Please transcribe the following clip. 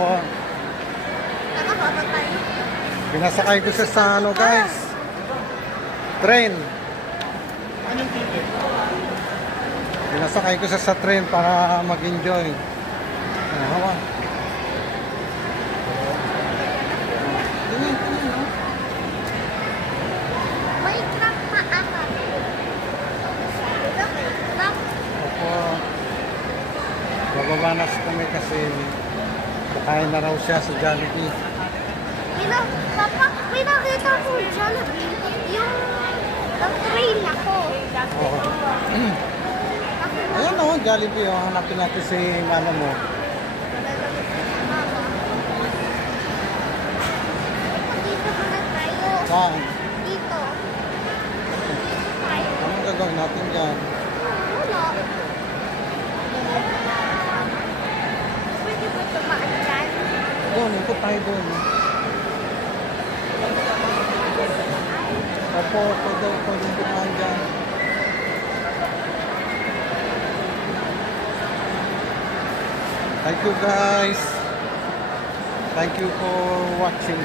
Opo. Nakakamatay. Pinasakay ko siya sa ano guys. Train. Anong ticket? Pinasakay ko siya sa train para mag-enjoy. Hawa. Tingnan, no? May truck pa ata. May truck. Opo. Bababa na kami kasi kakain na raw siya sa Jollibee. Papa, may nakita ko Jollibee. Yung train ako. Oo. Ayan o, Jollibee o. Hanapin natin si mama mo. Dito muna tayo. Saan? Dito. Tayo. Anong gagawin natin dyan? Wala. Pwede ba tumaan dyan? Doon, ikot tayo doon. Opo, pwede dumaan dyan. Thank you guys. Thank you for watching.